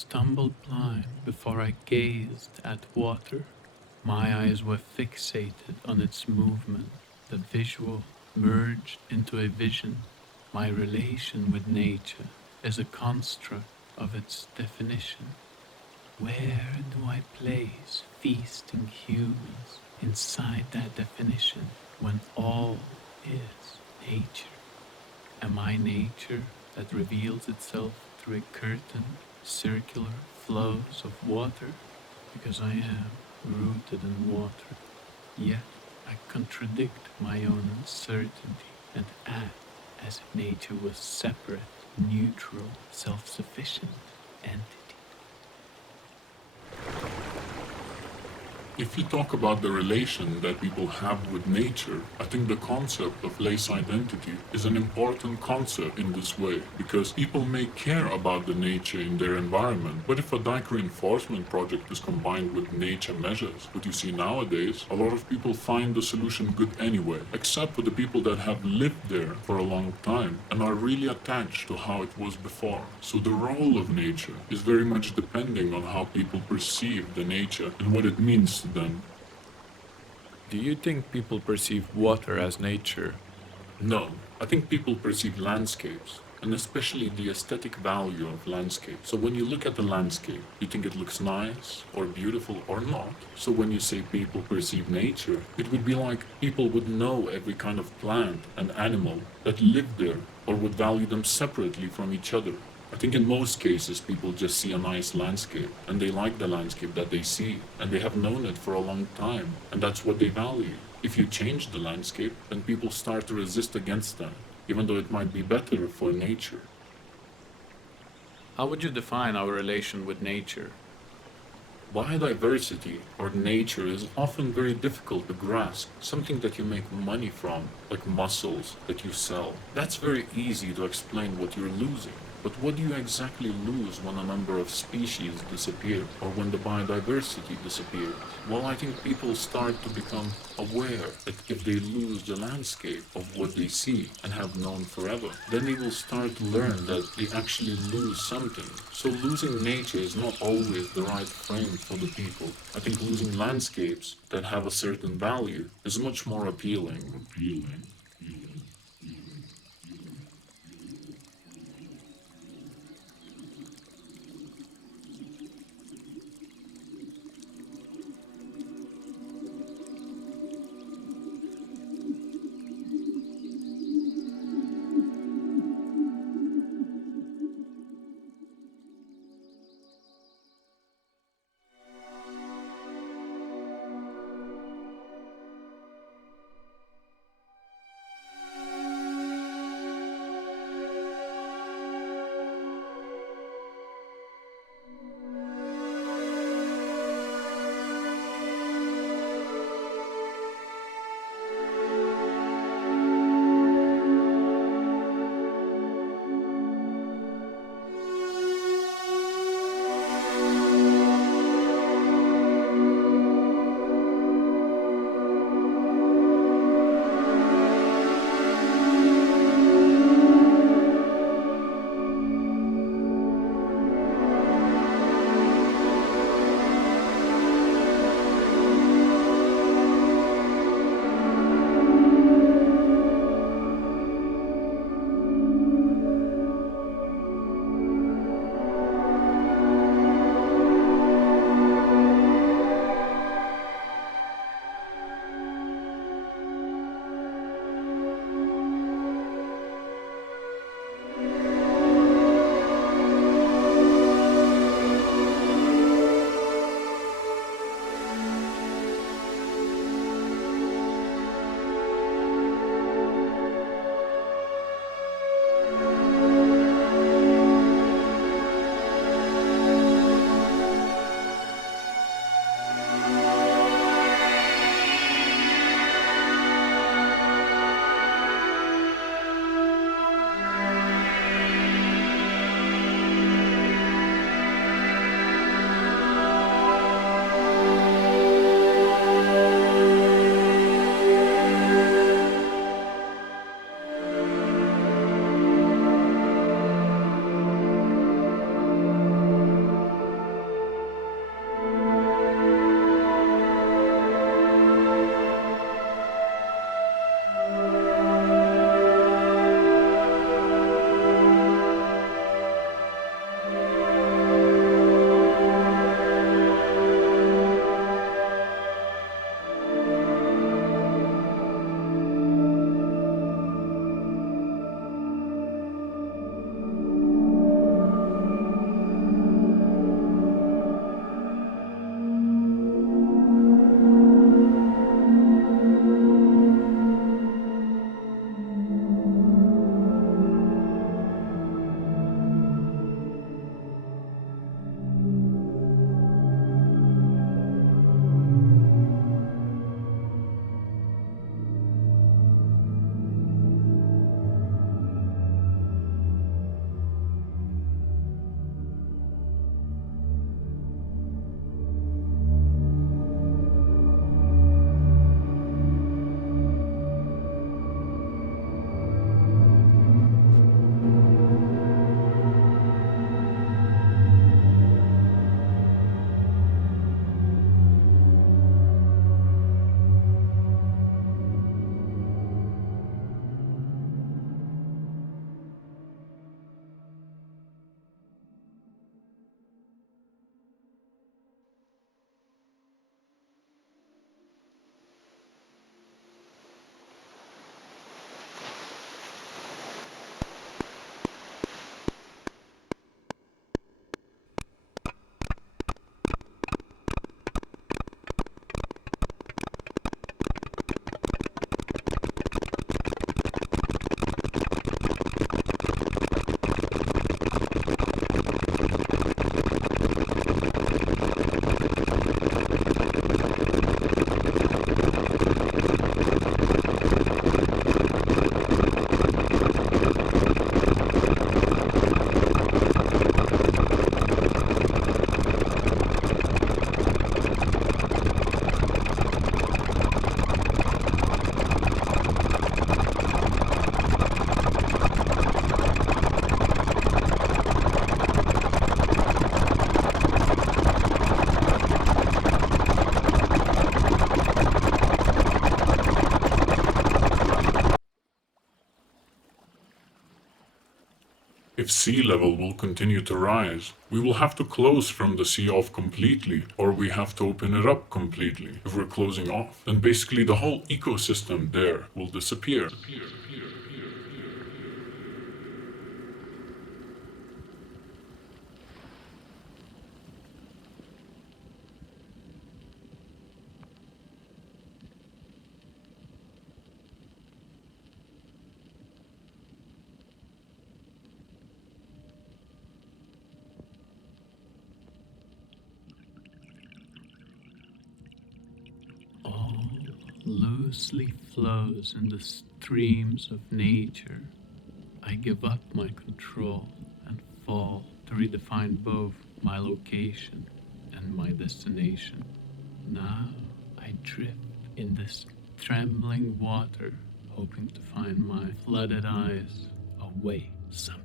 stumbled blind before I gazed at water. My eyes were fixated on its movement. The visual merged into a vision. My relation with nature is a construct of its definition. Where do I place feasting humans inside that definition when all is nature? Am I nature that reveals itself through a curtain, circular flows of water? Because I am rooted in water, yet I contradict my own uncertainty and act as if nature was separate, neutral, self-sufficient entity. If you talk about the relation that people have with nature, I think the concept of place identity is an important concept in this way, because people may care about the nature in their environment, but if a dike reinforcement project is combined with nature measures, what you see nowadays, a lot of people find the solution good anyway, except for the people that have lived there for a long time and are really attached to how it was before. So the role of nature is very much depending on how people perceive the nature and what it means to them. Do you think people perceive water as nature? No, I think people perceive landscapes, and especially the aesthetic value of landscape. So when you look at the landscape, you think it looks nice or beautiful or not. So when you say people perceive nature, it would be like people would know every kind of plant and animal that lived there or would value them separately from each other. I think in most cases people just see a nice landscape and they like the landscape that they see and they have known it for a long time and that's what they value. If you change the landscape, then people start to resist against that, even though it might be better for nature. How would you define our relation with nature? Biodiversity or nature is often very difficult to grasp. Something that you make money from, like mussels that you sell, that's very easy to explain what you're losing. But what do you exactly lose when a number of species disappear or when the biodiversity disappears? Well, I think people start to become aware that if they lose the landscape of what they see and have known forever, then they will start to learn that they actually lose something. So losing nature is not always the right frame for the people. I think losing landscapes that have a certain value is much more appealing. if sea level will continue to rise, we will have to close from the sea off completely, or we have to open it up completely. If we're closing off, then basically the whole ecosystem there will disappear. All loosely flows in the streams of nature. I give up my control and fall to redefine both my location and my destination. Now I drift in this trembling water, hoping to find my flooded eyes away somehow.